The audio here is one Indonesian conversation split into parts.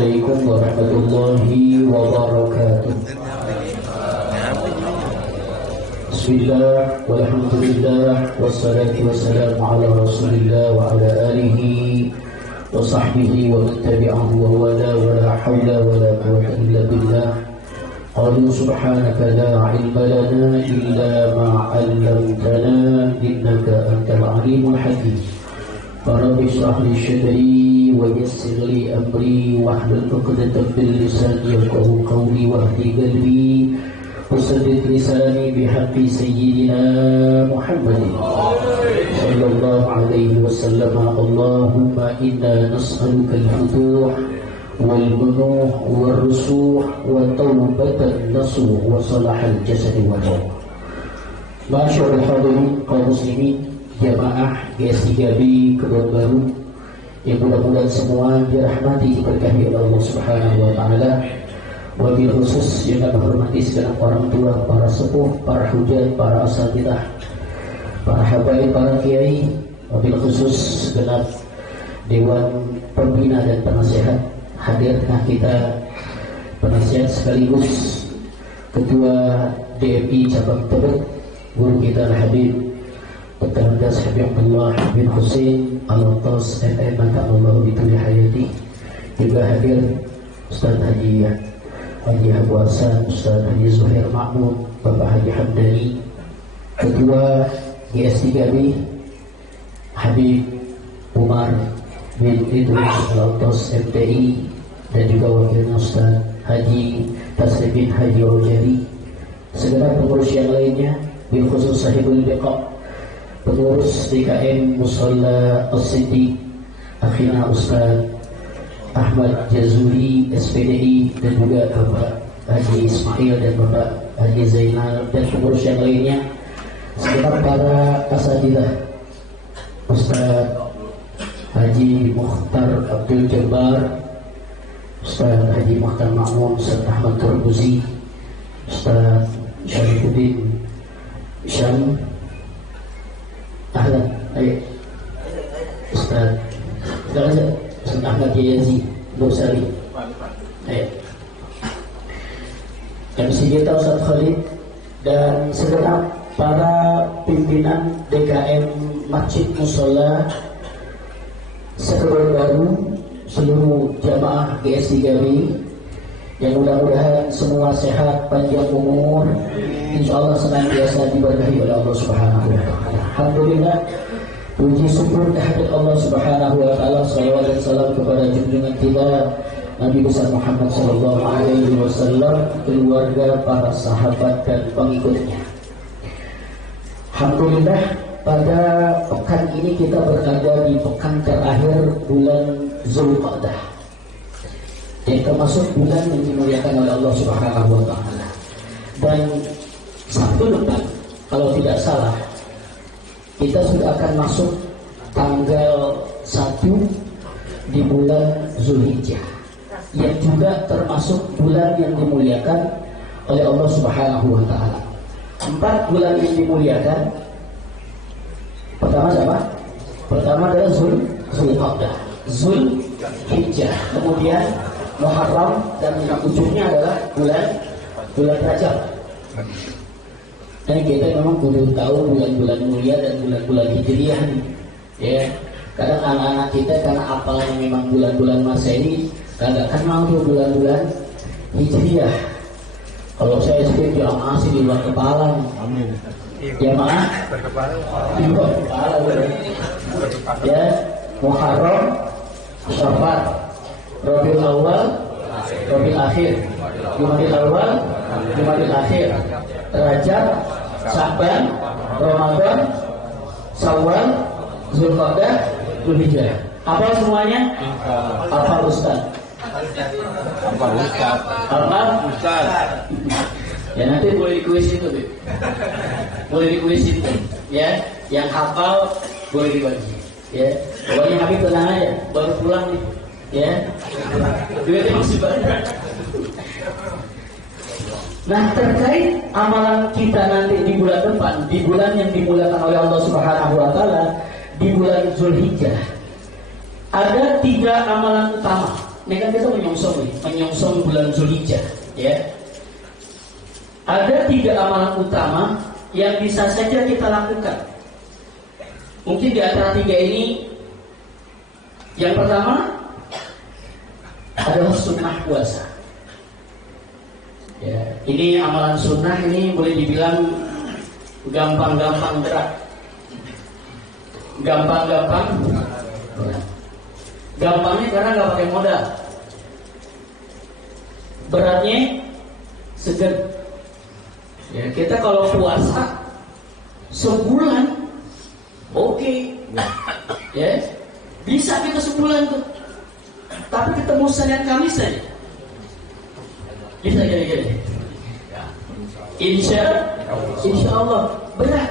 Assalamualaikum warahmatullahi wabarakatuh. Bismillah, walhamdulillah, wassalatu wassalamu ala rasulillah wa ala alihi wa sahbihi wa man tabi'ahu wa wala wa la hawla wa la quwwata illa billah. Qalu subhanaka la ilma lana illa ma 'allamtana innaka antal alimul hakim. Rabbi shrah li sadri wa yassir li amri wahlul 'uqdatam min lisani yafqahu qawli wahdi qalbi وسدد لساني بحق سيدنا محمد صلى الله عليه وسلم. اللهم إنا نسألك الفتوح والبنوح والرسوح وتوبة النصوح وصلاح الجسد والروح. Masyaallah hadirin kaum muslimin jamaah GS3B Kebon Baru yang mudah-mudahan semua dirahmati diberkahi oleh Allah Subhanahu wa taala. Wabil khusus yang kami hormati segenap orang tua, para sepuh, para hujat, para asatidzah, para habaib, para kiai. Wabil khusus segenap dewan pembina dan penasehat. Hadir tengah kita penasihat sekaligus ketua DMI cabang Tebet, guru kita Al-Habib Dr. Andas Habibullah bin Husain Al-Attas MM Manta'allahu bituli hayati. Juga hadir Ustaz Haji Abu Hasan, Ustaz Haji Zuhair Ma'mun, Bapak Haji Hamdani, Ketua GS3B Habib Umar bin Idris Al-Attas MTI, dan juga wakilnya Ustaz Haji Tasrif bin Haji Rojali, segala pengurus yang lainnya, bil khusus Sahibul Biqa, pengurus DKM Musalla As-Siddiq, akhirnya Ustaz Ahmad Jazuli SPDI, dan juga Bapak Haji Ismail dan Bapak Haji Zainal, dan pengurus yang lainnya, segenap para asatidzah, Ustaz Haji Mukhtar Abdul Jabbar, Ustaz Haji Mukhtar Ma'mun, Ustaz Ahmad Turbuzi, Ustaz Syarifuddin Syam, ahlan, ayo Ustaz Ahmad Yazi Bursari, MC kita Ustaz Khalid, dan segenap para pimpinan DKM Masjid Musholla Sekebon Baru, seluruh jamaah GS3B yang mudah-mudahan semua sehat, panjang umur, insyaallah senantiasa diberkahi oleh Allah Subhanahu wa taala. Alhamdulillah, puji syukur kehadirat Allah Subhanahu wa taala, salawat dan salam kepada junjungan kita Nabi besar Muhammad sallallahu alaihi wasallam, keluarga, para sahabat dan pengikutnya. Alhamdulillah, pada pekan ini kita berada di pekan terakhir bulan Zulqa'dah, yang termasuk bulan yang dimuliakan oleh Allah Subhanahu wa taala. Dan Sabtu depan, kalau tidak salah, kita sudah akan masuk tanggal 1 di bulan Zulhijjah, yang juga termasuk bulan yang dimuliakan oleh Allah Subhanahu wa taala. 4 bulan yang dimuliakan. Pertama apa? Pertama adalah Zulqa'dah, Zulhijjah, kemudian Muharram, dan yang ujungnya adalah bulan Rajab. Dan kita memang perlu tahu bulan-bulan mulia dan bulan-bulan hijriah, ya. Kadang anak-anak kita karena apalnya memang bulan-bulan Masehi, kadang kenal tuh bulan-bulan hijriah. Kalau saya sendiri masih di luar kepala. Amin. Ya maaf. Di luar kepala. Ya, Muharram, Syawal, Rabiul Awal, Rabiul Akhir, Jumadil Awal, Jumadil Akhir, Rajab, Sya'ban, Ramadan, Syawal, Zulqa'dah, Zulhijjah. Apa semuanya? Apa Ustaz? Apa Ustaz? Ya nanti boleh dikuis itu, boleh dikuis itu, ya. Yang hafal boleh dibagi, ya. Pokoknya Habib tenang aja, baru pulang nih, ya. Duitnya masih banyak. Nah, terkait amalan kita nanti di bulan depan, di bulan yang dimuliakan oleh Allah Subhanahu wa taala, di bulan Zulhijjah, ada 3 amalan utama ini kan kita menyongsong bulan Zulhijjah, ya. Ada 3 amalan utama yang bisa saja kita lakukan. Mungkin di antara 3 ini, yang pertama adalah sunnah puasa. Ya, ini amalan sunnah ini boleh dibilang gampang-gampang berat. Gampang-gampang berat. Gampangnya karena nggak pakai modal. Beratnya segan. Ya, kita kalau puasa sebulan, oke. Ya, bisa kita sebulan tuh. Tapi ketemu Senin Kamis saja. Bisa gini-gini. Insya Allah berat.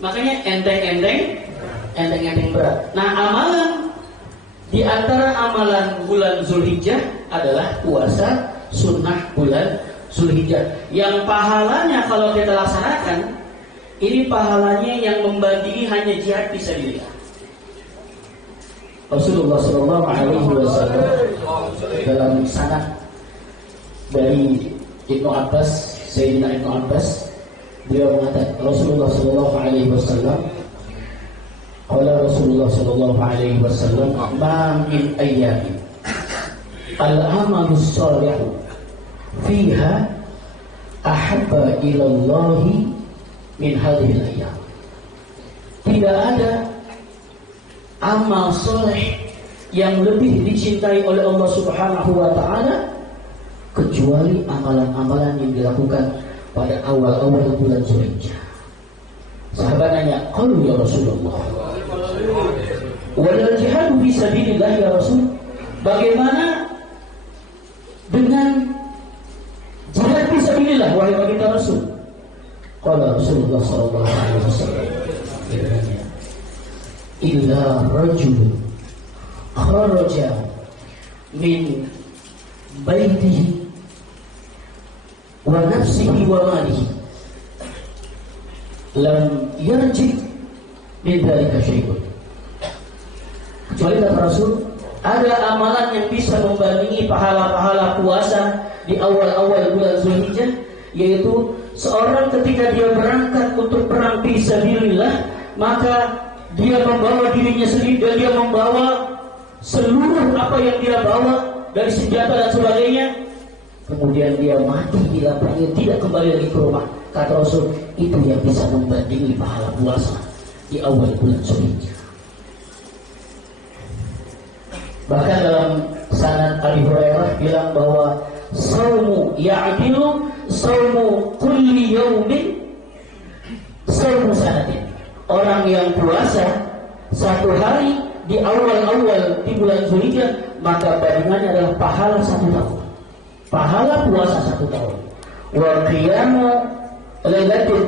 Makanya enteng berat. Nah, amalan di antara amalan bulan Zulhijjah adalah puasa sunnah bulan Zulhijjah. Yang pahalanya kalau kita laksanakan, ini pahalanya yang membandingi hanya jihad fisabilillah. Rasulullah Shallallahu Alaihi Wasallam dalam sanad dari Ibnu Abbas, Sayyidina Ibnu Abbas, beliau mengatakan Rasulullah Shallallahu Alaihi Wasallam, qala Rasulullah Shallallahu Alaihi Wasallam, ma min ayyamin al-amalu shalihu fiha ahabba ila Allah min hadhihi al-ayyam. Tidak ada amal soleh yang lebih dicintai oleh Allah Subhanahu wa ta'ala kecuali amalan-amalan yang dilakukan pada awal-awal bulan Zulhijjah. Sahabat nanya, qalu ya Rasulullah, wal jihad fi sabilillah ya Rasul, bagaimana dengan jihad fi sabilillah wahai baginda Rasul? Qala Rasulullah sallallahu alaihi wasallam, illa rajul kharaja min baitihi wa nafsihi wa malihi lam yarji min dhalika syai'un. Kecuali kata Rasul, ada amalan yang bisa membandingi pahala-pahala puasa di awal-awal bulan Zulhijjah, yaitu seorang ketika dia berangkat untuk perang fi sabilillah, maka dia membawa dirinya sendiri dan dia membawa seluruh apa yang dia bawa dari senjata dan sebagainya. Kemudian dia mati di lapangnya, tidak kembali lagi ke rumah. Kata Rasul, itu yang bisa membandingi pahala puasa di awal bulan Zulhijjah. Bahkan dalam sanad Abi Hurairah bilang bahwa saumu ya'dilu saumu kulli yaumin saumu sanatin. Orang yang puasa satu hari di awal-awal di bulan Zulhijjah, maka bandingannya adalah pahala 1 tahun. Pahala puasa 1 tahun. Wa qiyamu lailatin,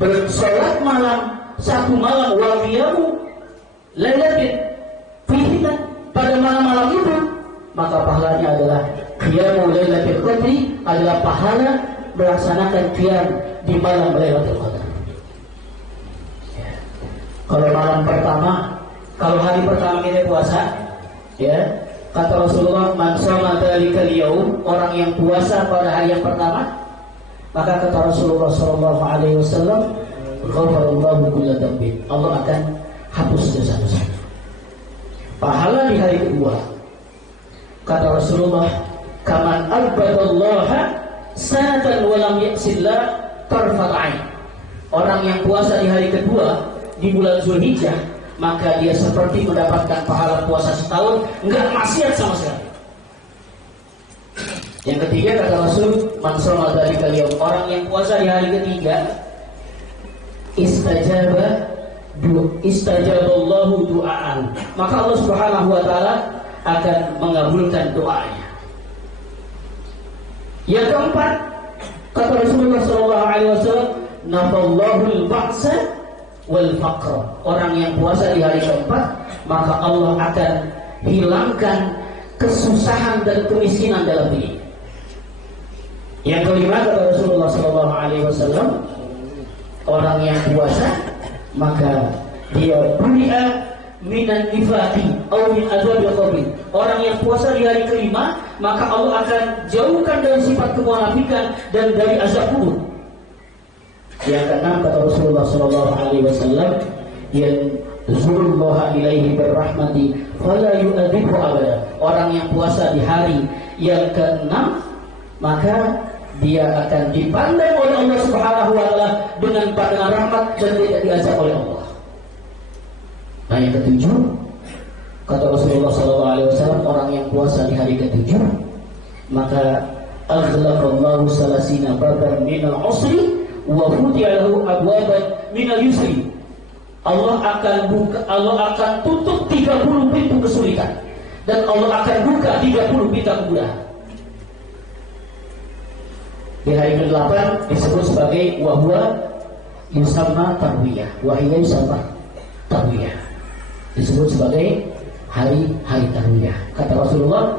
bersolat malam 1 malam, wa qiyamu lailatin fihi, pada malam-malam itu, maka pahalanya adalah qiyamu lailatul qadri, adalah pahala melaksanakan qiyam di malam Lailatul Qadar. Kalau malam pertama, kalau hari pertama kita puasa, ya, kata Rasulullah, man shoma dzalikal yaum, orang yang puasa pada hari yang pertama, maka kata Rasulullah sallallahu alaihi wasallam, ghafarallahu kulla dzambin, Allah akan hapus dosa-dosanya. Pahala di hari kedua, kata Rasulullah, kaman abadallaha sanatan wa lam yaksillah tarfat ain. Orang yang puasa di hari kedua di bulan Zulhijjah, maka dia seperti mendapatkan pahala puasa setahun, enggak maksiat sama sekali. Yang ketiga, kata Rasul, man shoma dzalikal yaum, orang yang puasa di hari ketiga, istajaballahu du'aan, maka Allah Subhanahu wa ta'ala akan mengabulkan doanya. Yang keempat, kata Rasulullah sallallahu alaihi wasallam, nafallahu al-ba'sa wal faqr. Orang yang puasa di hari keempat, maka Allah akan hilangkan kesusahan dan kemiskinan dalam diri. Yang kelima, kata Rasulullah sallallahu alaihi wasallam, orang yang puasa, maka dia buri'a minan nifaqi aw min adzabil qabr. orang yang puasa di hari kelima, maka Allah akan jauhkan dari sifat kemunafikan dan dari azab kubur. Yang keenam kata Rasulullah sallallahu alaihi wasallam, yang Zulullah ilaihi berrahmati fala yu'adzibhu abada. Orang yang puasa di hari yang keenam, maka dia akan dipandang oleh Allah Subhanahu wa taala dengan pandangan rahmat dan tidak diazab oleh Allah. Nah, yang ketujuh, kata Rasulullah sallallahu alaihi wasallam, orang yang puasa di hari ketujuh, maka aghlaqallahu salasina baban minal usri wa futiha lahu abwaban minal yusri. Allah akan tutup 30 pintu kesulitan dan Allah akan buka 30 pintu kemudahan. Di hari ke-8 disebut sebagai wahwa yusamma tarwiyah. Wahiyah yusamma tarwiyah. Disebut sebagai hari tarwiyah. Kata Rasulullah,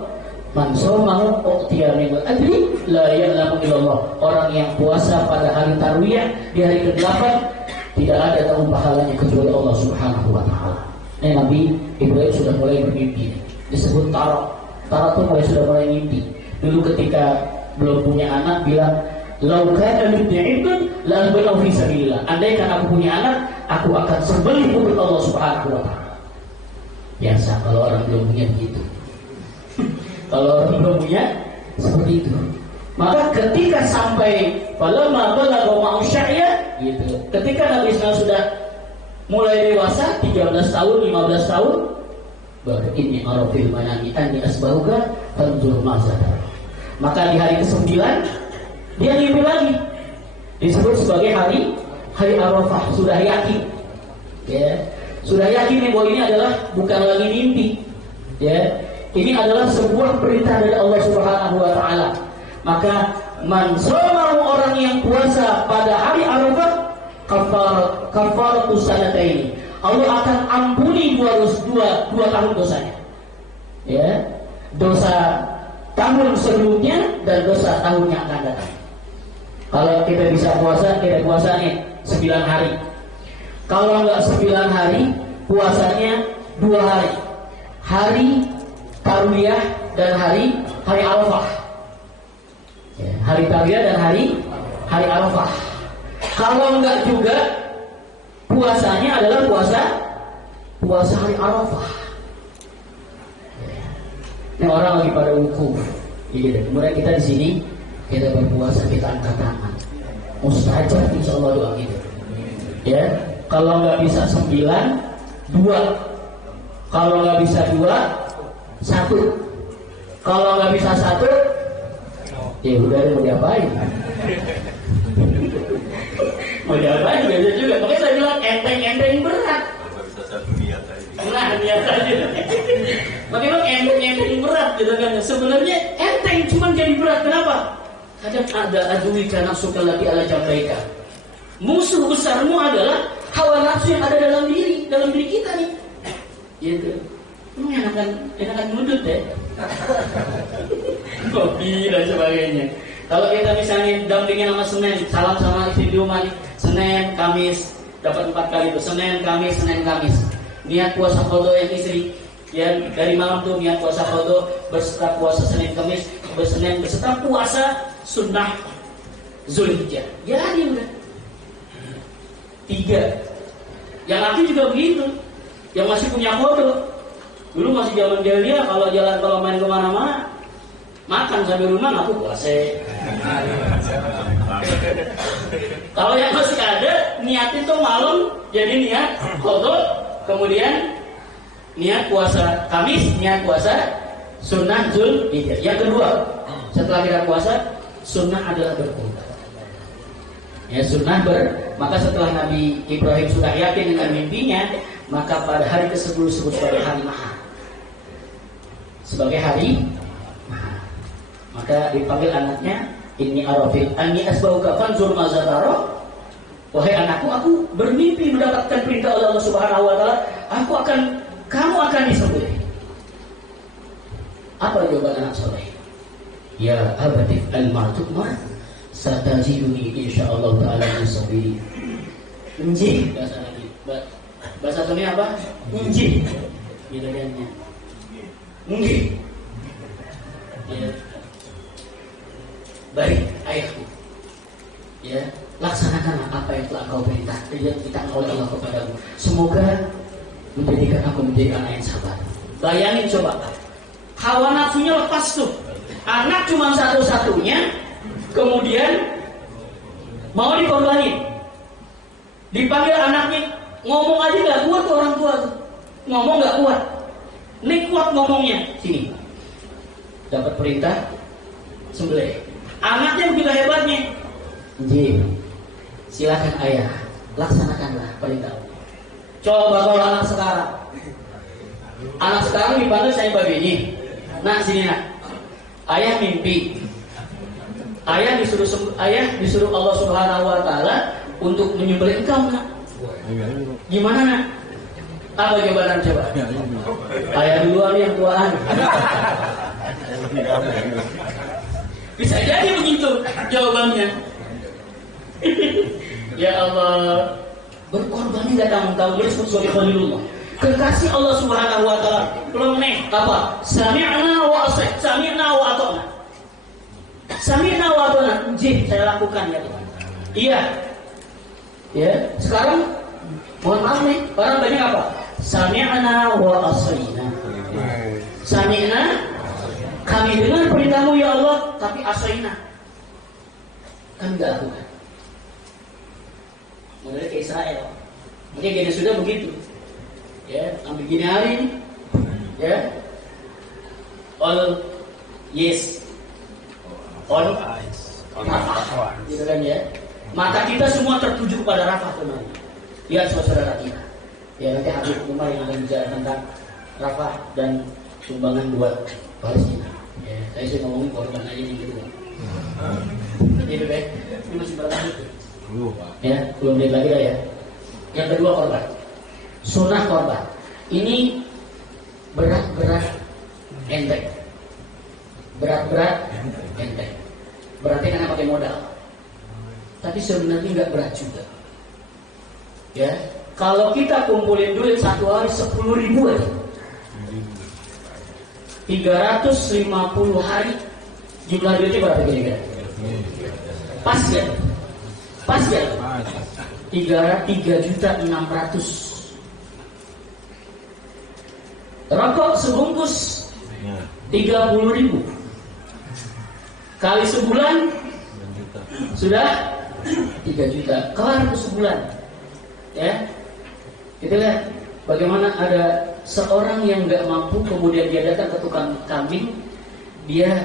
man shamahu uqtiya min al-ajri la ya'lamu illallah. Orang yang puasa pada hari tarwiyah di hari ke-8 tidak ada tanggung pahalanya kecuali Allah Subhanahu wa taala. Ini Nabi Ibrahim sudah mulai bermimpi. Disebut tarot. Tarot itu sudah mulai mimpi. Dulu ketika belum punya anak bilang, "Lau kana li ibn la albanu fi sabilillah." Andai kan aku punya anak, aku akan sembelih untuk Allah Subhanahu wa taala. Biasa kalau orang belum punya begitu. Kalau orang belum punya seperti itu. Maka ketika sampai falamma balagha ma'usyaya, gitu. Ketika Nabi SAW sudah mulai dewasa, 13 tahun, 15 tahun, baru ini arafil manami anni asbahuka fanzur mazadar. Maka di hari ke-9 dia mimpi lagi. Disebut sebagai hari Arafah, sudah yakin. Ya. Sudah yakin bahwa ini adalah bukan lagi mimpi. Ya. Ini adalah sebuah perintah dari Allah Subhanahu wa taala. Maka man shoma, orang yang puasa pada hari Arafah, kafaratu sanataini. Allah akan ampuni dua tahun dosanya. Ya. Dosa tahun sebelumnya dan dosa tahun yang akan datang. Kalau kita bisa puasa, kita puasanya 9 hari. Kalau enggak 9 hari, puasanya 2 hari. Hari Tarwiyah dan hari Arafah. Ya, hari Tarwiyah dan hari Arafah. Kalau enggak juga, puasanya adalah puasa hari Arafah. Ini orang lagi pada wukuf. Gitu. Kemudian kita di sini kita berpuasa, kita angkat tangan. Mustajab insyaallah doa gitu. Ya, kalau nggak bisa 9, 2. Kalau nggak bisa 2, 1. Kalau nggak bisa 1, ya udah mau diapain? Mau diapain biasa juga. Makanya saya bilang enteng berat. Nah, niat aja. Makanya enteng berat gitu kan. Sebenarnya enteng cuma jadi berat. Kenapa? Kadang ada adui karena suka lagi ala jambaika. Musuh besarmu adalah hawa nafsu yang ada dalam diri kita nih. Gitu. Enakan mudut deh. Kopi dan sebagainya. Kalau kita misalnya dampingin sama Senin, salam sama istri di rumah nih. Senin, Kamis, dapat 4 kali itu. Senin, Kamis. Niat puasa qadha yang istri. Ya, dari malam tuh niat puasa qadha beserta puasa Senin Kamis, beserta puasa sunnah Zulhijjah. Jadi udah 3. Yang laki juga begitu. Yang masih punya qadha. Dulu masih zaman jahiliyah, kalau main kemana-mana, makan sampai rumah ngaku puasa. Kalau yang masih ada, niat itu malam, jadi niat qadha, kemudian niat puasa Kamis, niat puasa sunnah Zulhijjah. Yang kedua, setelah kita puasa, sunnah adalah berkurban. Ya, maka setelah Nabi Ibrahim sudah yakin dengan mimpinya, maka pada hari ke-10 disebut sebagai hari Mahar. Sebagai hari Mahar. Maka dipanggil anaknya, inni arafil anni asbauka fanzur maza tara. Wahai anakku, aku bermimpi mendapatkan perintah oleh Allah Subhanahu wa taala, kamu akan disembelih. Apa jawaban anak soleh? Ya abadi al-ma'tumar satajiduni insyaallah ta'ala musabiri. Injih bahasa lagi. Bahasa Sunda apa? Injih. Gitu kan. Nggih. Ya. Baik, ayahku. Ya, laksanakanlah apa yang telah kau perintahkan oleh Allah kepadamu. Semoga menjadikan aku menjadi anak yang sabar. Bayangin coba, hawa nafsunya lepas tuh. Anak cuma satu-satunya, kemudian mau dikorbanin. Dipanggil anaknya, ngomong aja nggak kuat tuh orang tua tuh. Ngomong nggak kuat. Ini kuat ngomongnya. Sini. Dapat perintah, sembelih. Anaknya begitu hebatnya. Silakan ayah, laksanakanlah perintah. Coba kalau anak sekarang. Anak sekarang dipanggil saya babinya. Nak sini nak. Ayah mimpi. Ayah disuruh Allah Subhanahu wa taala untuk menyembelih engkau nak. Gimana nak? Apa jawaban coba? Ayah duluan yang tuaan. Bisa jadi begitu jawabannya. Ya Allah, berkorban tidak tanggung-tanggung sebagai Khalilullah. Kekasih Allah Subhanahu wa taala. Belum nih apa? Sami'na wa ata'na. Sami'na wa ata'na. Saya lakukan ya Tuhan. Iya. Ya, sekarang mohon maaf nih, orang banyak apa? Sami'na wa asayna. Sami'na, kami dengar perintahmu ya Allah, tapi asayna kami enggak lakukan. Mulai ke Israel. Mungkin gini sudah begitu. Ya, ambil gini hari ini. Ya. All yes. All eyes. Gitu kan ya. Mata kita semua tertuju kepada Rafah teman. Lihat saudara kita. Ya, nanti Habib Umar yang akan bicara tentang Rafah dan sumbangan buat Palestina. Ya, saya sih ngomongin korban aja nih gitu. Jadi baik, ini masih berlanjut. Ya, belum lihat lagi lah ya. Yang kedua korban. Sunnah korban. Ini berat-berat enteng. Berat-berat enteng. Berarti karena pakai modal. Tapi sebenarnya nggak berat juga. Ya, kalau kita kumpulin duit satu hari 10.000 aja. 350 hari jumlah duitnya berapa kira-kira? Pas ya? Pas ya? 3.600.000. Rokok sebungkus 30.000. Kali sebulan sudah 3 juta. Kelar itu sebulan. Ya. Kita lihat bagaimana ada seorang yang nggak mampu, kemudian dia datang ke tukang kambing, dia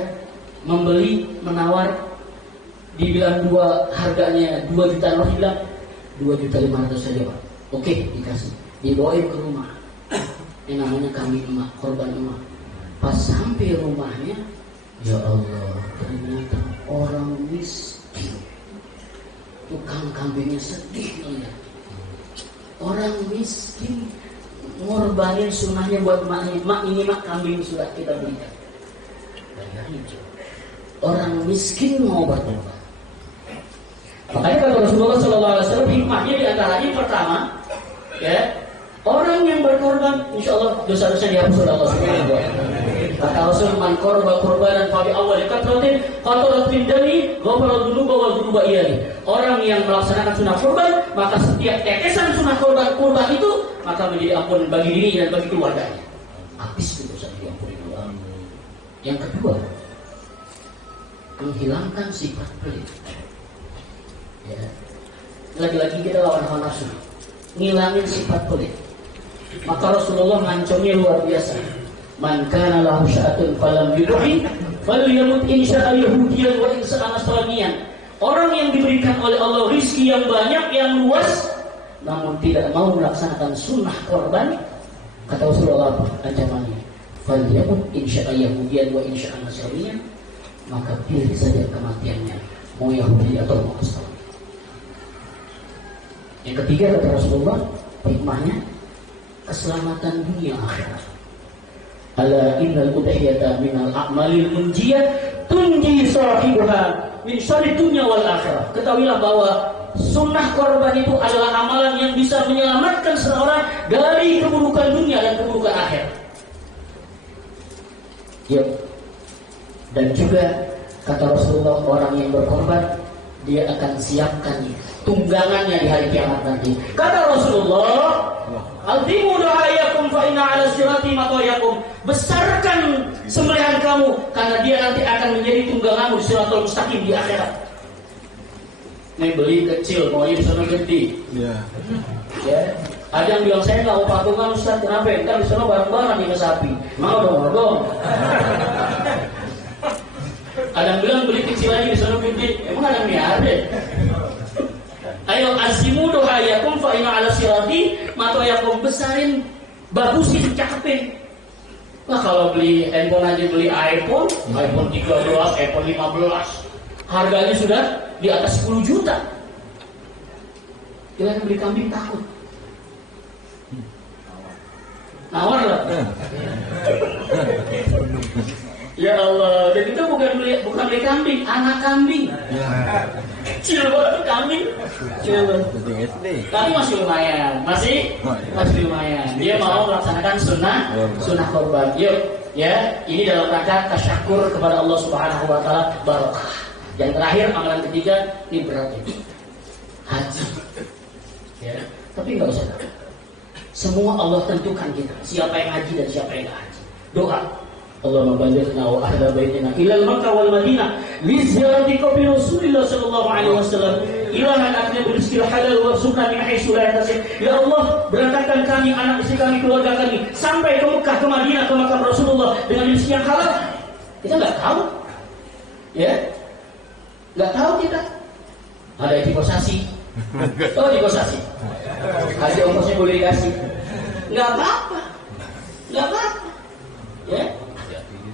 membeli, menawar, dibilang harganya 2 juta, orang bilang 2.500.000 saja Pak. Oke, dikasih. Dibawain ke rumah. Ini namanya kambing emak, korban emak. Pas sampai rumahnya, ya Allah, ternyata orang miskin. Tukang kambingnya sedih ya. Orang miskin ngorbanin sunnahnya buat emaknya. Mak, ini mak kambing sudah kita berikan. Orang miskin mau berkorban. Makanya kata Rasulullah SAW, hikmahnya di antaranya pertama, ya, orang yang berkorban, insya Allah dosa-dosa dihapus oleh Allah Subhanahu wa taala. Kata Rasul, man korban fali awal katratin qataratin dami ghafara dzunuba wa dzunuba iyali. Orang yang melaksanakan sunnah korban, maka setiap tetesan sunnah korban itu maka menjadi ampun bagi dirinya dan bagi keluarganya. Habis itu dosa diampuni Allah. Yang kedua, menghilangkan sifat pelit. Ya. Lagi-lagi kita lawan hawa nafsu, ngilangin sifat pelit. Maka Rasulullah ngancamnya luar biasa. Man kana lahu sya'atun falam yudhi falyamut insya'a yahudiyan wa insya'a nasraniyan. Orang yang diberikan oleh Allah rizki yang banyak, yang luas, namun tidak mau melaksanakan sunnah korban, kata Rasulullah ancamannya, falyamut insya'a yahudiyan wa insya'a nasraniyan, maka pilih saja kematiannya, mau Yahudi atau mau Nasrani. Yang ketiga kata Rasulullah, hikmahnya keselamatan dunia akhirat. Ala innal udhiyata minal a'malil munjiyah tunji sahibuha min syarri dunya wal akhirah. Ketahuilah bahwa sunnah korban itu adalah amalan yang bisa menyelamatkan seseorang dari keburukan dunia dan keburukan akhirat. Ya. Dan juga kata Rasulullah, orang yang berkorban dia akan siapkan tunggangannya di hari kiamat nanti. Kata Rasulullah, "Alzimu du'ayakum fa inna 'ala sirati maqayakum." Besarkan sembelihan kamu karena dia nanti akan menjadi tungganganmu di Siratul Mustaqim di akhirat. Ini beli kecil, maunya di sana gede. Ya. Ada yang bilang saya nggak mau patungan Ustaz, kenapa? Kita di sana bareng-bareng di sapi. Mau dong. Ada yang bilang beli kecil aja di sana gede. Emang ada yang ada? Ayo azimu dohayakum fa inna 'ala sirati maqayakum. Besarin, bagusin, cakepin. Nah kalau beli handphone aja, beli iPhone 13, iPhone 15, harganya sudah di atas 10 juta. Kalian beli kambing takut. Nawar lah. Ya Allah, dan itu bukan beli kambing, anak kambing. Kecil banget kambing. Tapi masih lumayan, masih lumayan. Dia mau melaksanakan sunnah korban. Yuk, ya, ini dalam rangka tasyakur kepada Allah Subhanahu wa taala, barokah. Yang terakhir, amalan ketiga, ini berat ini. Haji. Ya, tapi enggak usah takut. Semua Allah tentukan kita, siapa yang haji dan siapa yang enggak haji. Doa. Allahumma balighna wa ahla baitina ila Makkah wal Madinah li ziyarati qabri Rasulillah sallallahu alaihi wasallam ila an akna bil rizqil halal wa sunnah min haitsu la yahtasib. Ya Allah, berangkatkan kami, anak istri kami, keluarga kami sampai ke Mekah, ke Madinah, ke makam Rasulullah dengan rezeki yang halal. Kita enggak tahu. Ya. Enggak tahu kita. Ada investasi. Oh, investasi. Haji ongkosnya boleh dikasih. Enggak apa-apa. Ya.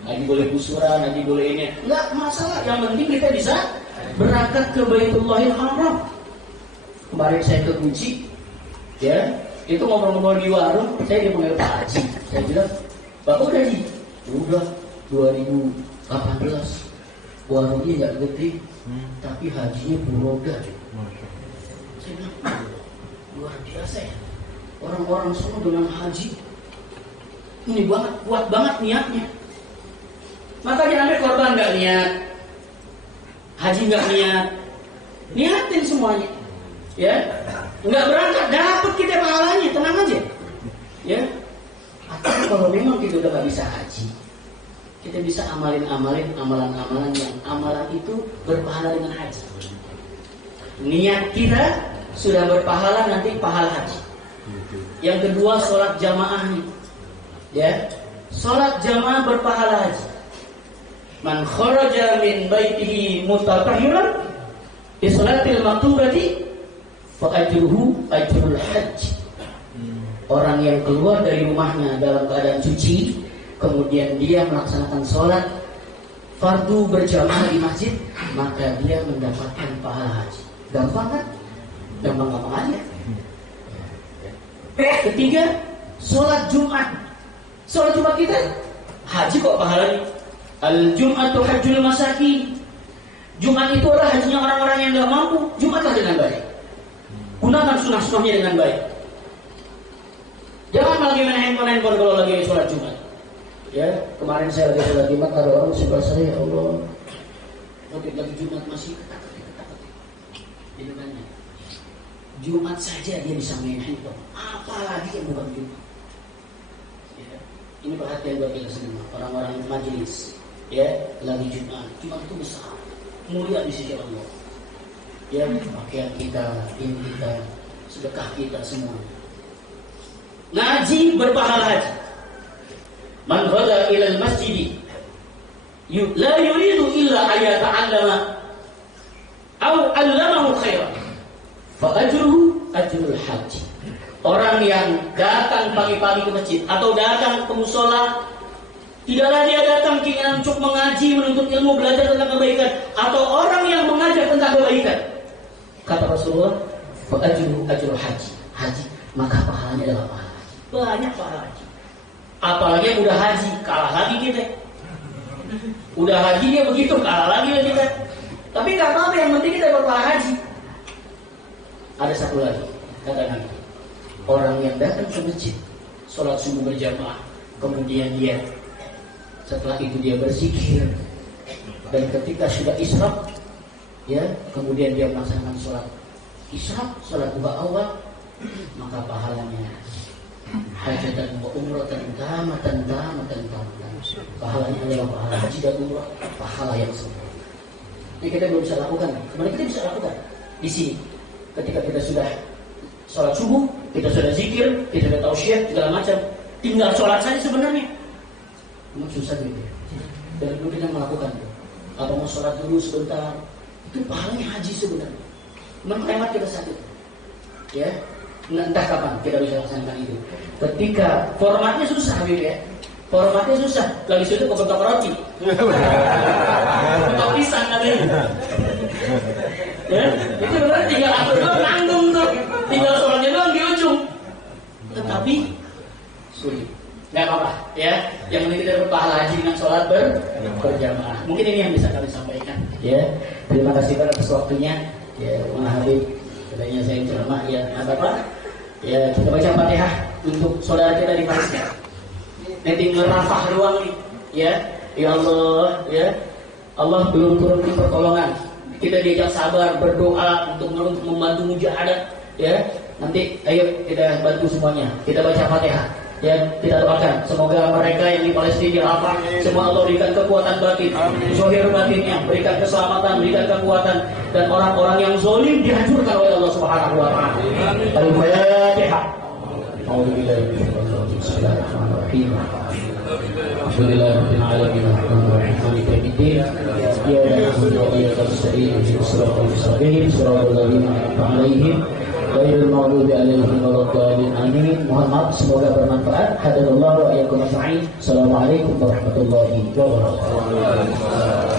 Haji boleh kusuran, haji boleh ini, enggak masalah. Yang penting kita bisa berangkat ke Baitullahil Haram. Kemarin saya ke Guci, ya, itu ngobrol-ngobrol di warung, saya dipanggil Pak Haji. Saya bilang, Bapak udah haji? Udah, 2018. Warungnya nggak gede, tapi hajinya buroga. Saya bilang, luar biasa ya. Orang-orang semua dengan haji, ini banget, kuat banget niatnya. Makanya Anda korban nggak niat, haji nggak niat, niatin semuanya, ya, nggak berangkat dapat kita pahalanya, tenang aja, ya. Atau kalau memang kita udah nggak bisa haji, kita bisa amalan yang amalan itu berpahala dengan haji. Niat kita sudah berpahala, nanti pahala haji. Yang kedua, sholat jamaahnya, ya, sholat jamaah berpahala haji. Man kharaja min baitihi mutatahhiran bi salatil maktubati fa ajruhu ajrul hajj. Orang yang keluar dari rumahnya dalam keadaan suci, kemudian dia melaksanakan sholat fardu berjamaah di masjid, maka dia mendapatkan pahala haji. Gampang kan? Gampang-gampang aja. Ketiga, sholat Jumat. Sholat Jumat kita haji kok pahalanya. Al-Jum'atu hajjul masakin. Jumat itu adalah hajinya orang-orang yang tidak mampu. Jumatlah dengan baik. Gunakan sunnah-sunnahnya dengan baik. Jangan lagi main handphone kalau lagi sholat Jumat. Ya, kemarin saya lagi sholat Jumat, ada orang sebelah saya, ya Allah, lagi Jumat masih ketak-ketik. Jadi banyak. Jumat saja dia bisa main handphone, apalagi yang bukan Jumat. Ya, ini perhatian buat kita semua, orang-orang majelis. Ya, lagi Jumat itu besar, mulia di sisi Allah. Ya, pakaian kita, ini kita, sedekah kita semua. Ngaji berpahala haji. Man ghada ila al-masjid la yuridu illa ayata'allama aw 'allamahu khairan fa ajruhu ajrul haji. Orang yang datang pagi-pagi ke masjid atau datang ke mushola, tidaklah dia datang keinginan untuk mengaji, menuntut ilmu, belajar tentang kebaikan, atau orang yang mengajar tentang kebaikan. Kata Rasulullah, fa ajruhu ajrul haji. Haji, maka pahalanya adalah pahala haji. Banyak pahala haji. Apalagi yang udah haji, kalah lagi kita. Udah haji dia begitu, kalah lagi kita. Tapi nggak apa-apa, yang penting kita berpahala haji. Ada satu lagi, kata Nabi, orang yang datang ke masjid, sholat subuh berjamaah, kemudian dia Setelah itu dia berzikir. Dan ketika sudah isyraq, ya, kemudian dia melaksanakan sholat isyraq, sholat duha awal, maka pahalanya hajatan wa umratan tamatan. Pahalanya adalah pahala haji dan umrah, pahala yang sempurna. Ini kita belum bisa lakukan. Sebenarnya kita bisa lakukan di sini. Ketika kita sudah sholat subuh, kita sudah zikir, kita sudah tausyid segala macam, tinggal sholat saja sebenarnya. Memang susah gitu. Dan dulu kita melakukan. Apa mau sholat dulu sebentar, itu pahalanya haji sebenarnya. Hemat kita sakit, ya. Entah kapan kita bisa laksanakan itu. Ketika formatnya susah, Habib ya. Formatnya susah. Lagi sudah kotak roti. Kotak pisang katanya. Ya, itu benar tinggal aku doang nanggung tuh. Tinggal sholatnya doang di ujung. Tetapi sulit. Nggak apa-apa, ya. Yang penting kita dapat pahala haji dengan sholat berjamaah. Mungkin ini yang bisa kami sampaikan. Ya, terima kasih atas waktunya. Ya, Mas Habib, katanya saya ceramah. Ya, apa? Ya, kita baca Fatihah untuk saudara kita di Palestina. Nanti ngerafah doang nih, ya. Ya Allah, ya. Allah belum turun di pertolongan. Kita diajak sabar, berdoa untuk membantu mujahadah, ya. Nanti ayo kita bantu semuanya. Kita baca Fatihah. Ya, kita doakan semoga mereka yang di Palestina di Rafah semua Allah berikan kekuatan batin, zahir batinnya, berikan keselamatan, berikan kekuatan, dan orang-orang yang zalim dihancurkan oleh Allah Subhanahu wa taala. Al-Fatihah. A'udzubillahi minasyaitonir rajim. Bismillahirrahmanirrahim. Alhamdulillahirabbil alamin arrahmanirrahim maliki yaumiddin. Iyyaka na'budu wa iyyaka nasta'in ihdinas siratal mustaqim siratal ladzina an'amta 'alaihim ghairil maghdubi 'alaihim waladdallin. Amin. Mohon maaf, semoga bermanfaat. Hadanallahu wa iyyakum ajma'in. Assalamualaikum warahmatullahi wabarakatuh.